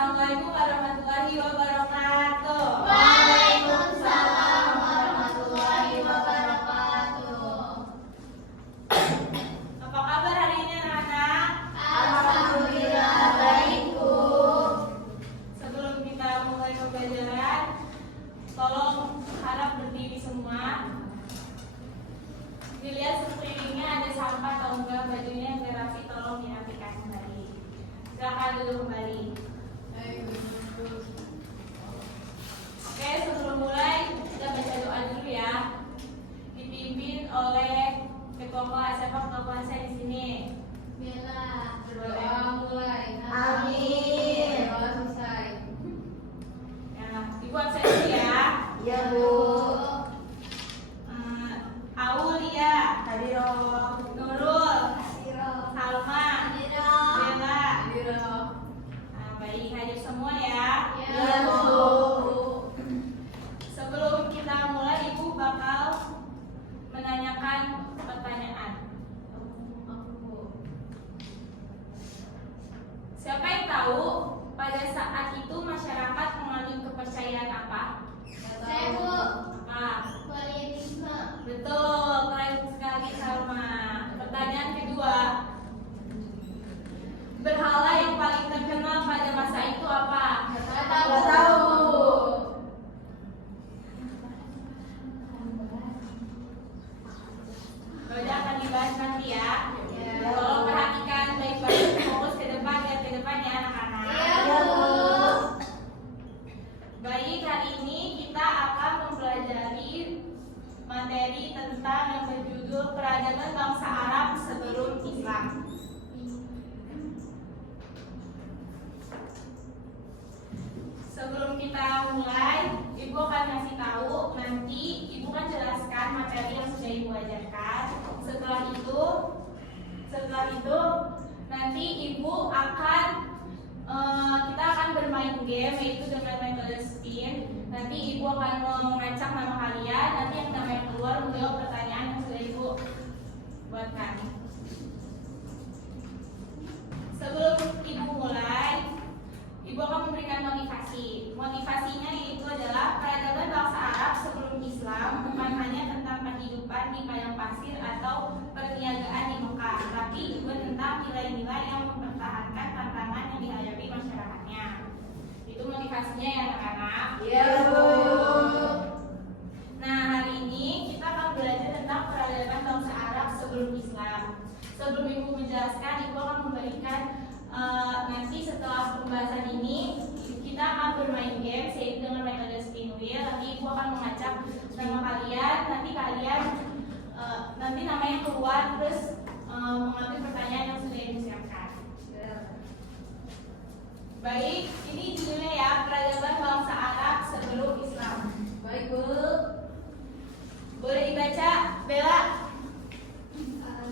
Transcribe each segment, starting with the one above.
Assalamualaikum warahmatullahi wabarakatuh. Waalaikumsalam warahmatullahi wabarakatuh. Apa kabar hari ini anak-anak? Alhamdulillah baik, Bu. Sebelum kita mulai pembelajaran, tolong harap berdiri semua. Dilihat sekelilingnya ada sampah atau enggak, bajunya yang rapi, tolong dirapikan kembali. Silakan duduk kembali. Oke, sebelum mulai kita baca doa dulu ya. Dipimpin oleh ketua kelas. Siapa ketua kelasnya di sini? Bella. Doa mulai. Amin. Doa selesai. Ya, Ibu absensi ya. Ya, Bu. Aul ya. Hadiroh. Nurul. Hadiroh. Salma. Hadiroh. Bella. Hadiroh. Nah, baik, hadir semua ya. Ya, Bu. Sebelum kita mulai, Ibu bakal menanyakan pertanyaan. Siapa yang tahu pada saat itu masyarakat menganut kepercayaan apa? Saya, Bu. Apa? Pluralisme. Betul, keren sekali Salma. Pertanyaan kedua, berhala yang paling terkenal pada masa itu apa? Nggak tahu. Udah akan dibahas nanti ya. Ya. Tolong perhatikan baik-baik, fokus ke depan, lihat ke depan ya anak-anak. Ya, Bu. Baik, hari ini kita akan mempelajari materi tentang yang berjudul Peradaban Bangsa Arab Sebelum Islam. Sebelum kita mulai, Ibu akan kasih tahu, nanti Ibu kan jelaskan materi yang sudah Ibu ajarkan. Setelah itu nanti Ibu akan kita akan bermain game, yaitu dengan metode spin. Nanti Ibu akan mengacak nama kalian, nanti yang namanya keluar menjawab pertanyaan yang sudah Ibu buatkan. Sebelum Ibu mulai, Ibu akan memberikan motivasi. Motivasinya yaitu adalah peradaban bangsa Arab sebelum Islam bukan hanya tentang kehidupan di padang pasir atau perniagaan di Mekah, tapi juga tentang nilai-nilai yang mempertahankan tantangan yang dihadapi masyarakatnya. Itu motivasinya ya anak-anak. Ya, Bu. Nah, hari ini kita akan belajar tentang peradaban bangsa Arab sebelum Islam. Sebelum Ibu menjelaskan, Ibu akan memberikan nanti setelah pembahasan ini kita akan bermain game, yaitu dengan metode spin wheel. Nanti Ibu akan mengacak nama kalian, nanti namanya keluar, terus mengambil pertanyaan yang sudah Ibu siapkan. Baik, ini judulnya ya, Peradaban Bangsa Arab Sebelum Islam. Baik, Bu. Boleh dibaca, Bella?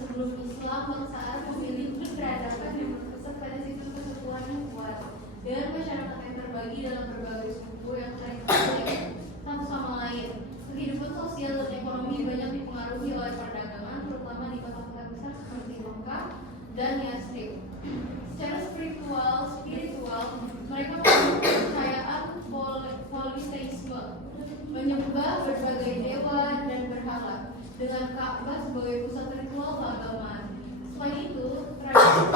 Sebelum Islam, bangsa Arab memiliki peradaban yang berpusat pada sistem kesatuan yang kuat, dengan masyarakat yang terbagi dalam berbagai suku yang saling bersaing satu sama lain. Kehidupan sosial dan ekonomi banyak dipengaruhi oleh perdagangan, terutama di kota-kota besar seperti Mekah dan Yathrib. Secara spiritual, mereka memiliki kepercayaan politeisme, menyembah berbagai dewa dan berhala, dengan Ka'bah sebagai pusat ritual keagamaan. Selain itu, tradisi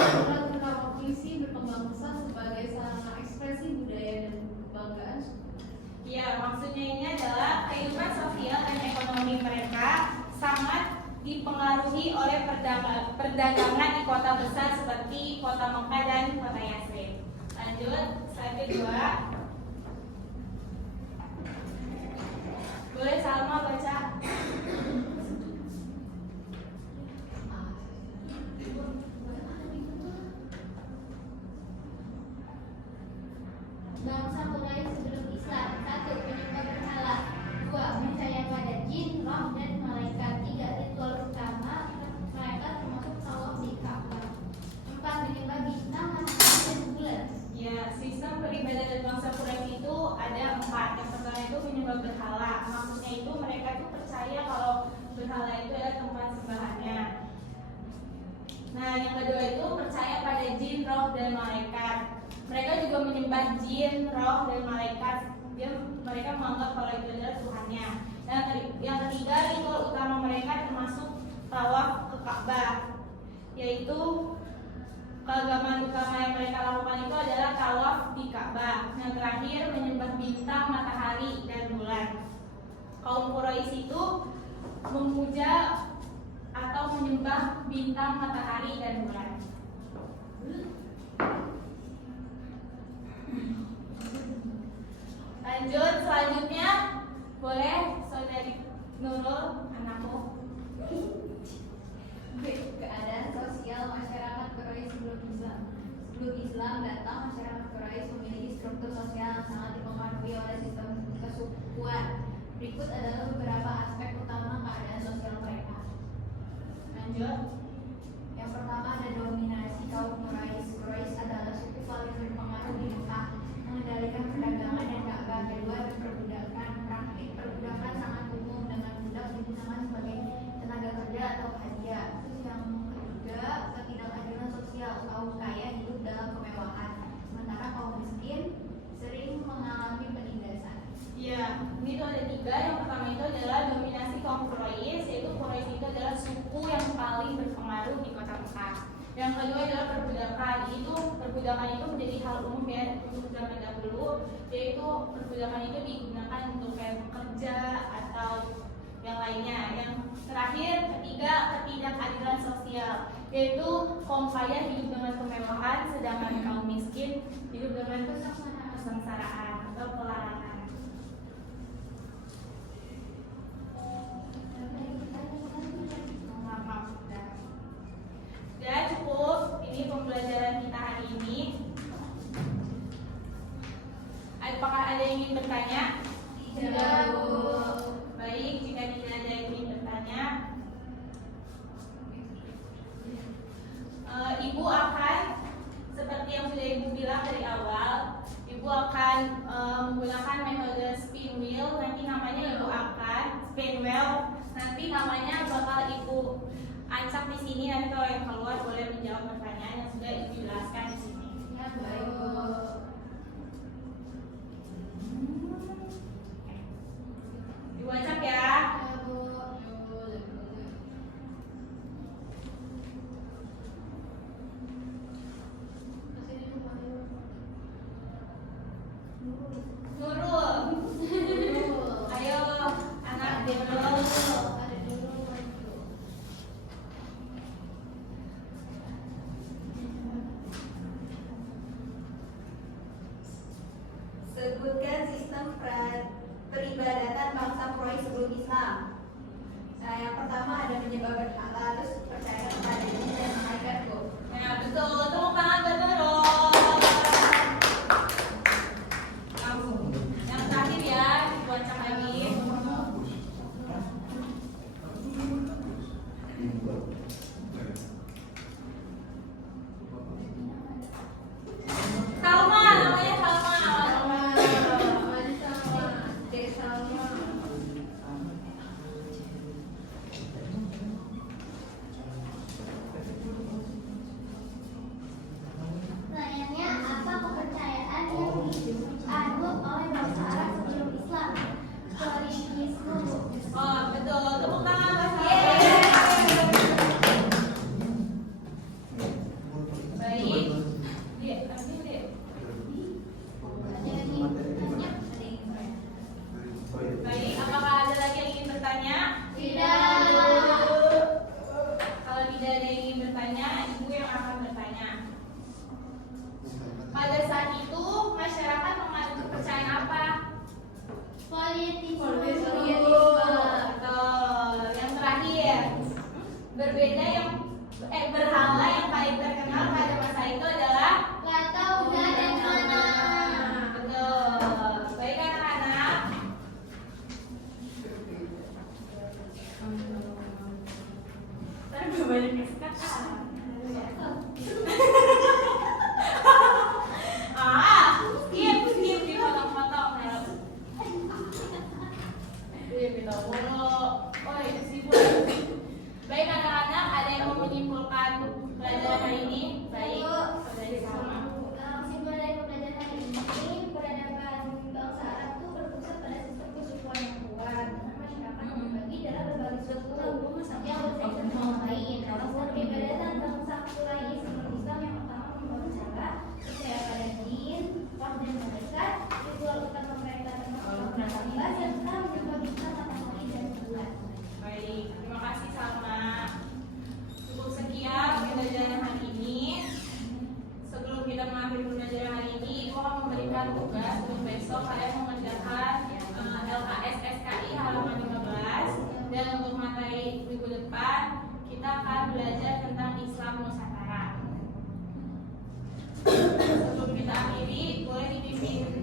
tentang puisi berkembang pesat sebagai sarana ekspresi budaya dan kebanggaan. Ya, maksudnya ini adalah kehidupan sosial dan ekonomi mereka sangat dipengaruhi oleh perdagangan di kota besar seperti kota Mekah dan kota Yathrib. Lanjut, slide kedua. Boleh Salma baca? Bangsa Quraisy sebelum Islam. 1. Menyembah berhala. 2. Percaya pada jin, roh, dan malaikat. 3. Ritual utama mereka termasuk tawaf di Ka'bah. 4. Menyembah bintang, matahari, dan bulan. Ya, sistem peribadatan bangsa Quraisy itu ada 4. Yang pertama itu menyembah berhala. Maksudnya itu mereka itu percaya kalau berhala itu adalah tempat sembahannya. Nah, yang kedua itu percaya pada jin, roh, dan malaikat. Mereka juga menyembah jin, roh, dan malaikat. Mereka menganggap kalau itu adalah Tuhannya. Yang ketiga, ritual utama mereka termasuk tawaf ke Ka'bah, yaitu keagamaan utama yang mereka lakukan itu adalah tawaf di Ka'bah. Yang terakhir, menyembah bintang, matahari, dan bulan. Kaum Quraisy itu memuja atau menyembah bintang, matahari, dan bulan. Lanjut, selanjutnya boleh saudari Nurul, anakku. Keadaan sosial masyarakat Quraisy sebelum Islam. Sebelum Islam datang, masyarakat Quraisy memiliki struktur sosial yang sangat dipengaruhi oleh sistem kesukuan. Berikut adalah beberapa aspek utama keadaan sosial mereka. Lanjut. Yang pertama ada dominasi kaum Quraisy. Quraisy adalah suku paling berpengaruh di Mekah, mengendalikan perdagangan dan Ka'bah. Kedua, ada perbudakan. Praktik perbudakan sangat umum, dengan budak digunakan sebagai tenaga kerja atau hadiah. Terus yang ketiga, ketidakadilan sosial. Kaum kaya hidup dalam kemewahan, sementara kaum miskin sering mengalami penindasan. Ya, ini tuh ada tiga. Yang pertama itu adalah dominasi kaum Quraisy, yaitu Quraisy itu adalah suku yang paling berpengaruh di kota Mekah. Yang kedua adalah perbudakan. Perbudakan itu menjadi hal umum ya untuk zaman dahulu, yaitu perbudakan itu digunakan untuk kayak bekerja atau yang lainnya. Yang terakhir, ketiga, ketidakadilan sosial, yaitu kaum kaya hidup dengan kemewahan, sedangkan kaum miskin hidup dengan kesengsaraan atau kelarangan. Ya cukup, ini pembelajaran kita hari ini. Apakah ada yang ingin bertanya? Tidak. Baik, jika tidak ada yang ingin bertanya, Ibu akan, seperti yang sudah Ibu bilang dari awal, Ibu akan menggunakan metode spin wheel. Nanti namanya Ibu akan spin wheel. Nanti namanya bakal Ibu acak di sini. Nanti kalau yang keluar boleh menjawab pertanyaan yang sudah Ibu jelaskan di sini. Ya, baik, Bu. Ibu acak ya. Nurul, ayo anak Nurul. Sebutkan sistem peribadatan bangsa Quraisy sebelum Islam. Nah, yang pertama ada menyembah berhala, terus percaya kepada jin dan malaikat, Bu. Nah betul, tepuk tangan buat Nurul. Langsung. Yang terakhir ya, Ibu acak lagi. Salma, namanya Salma. pemimpin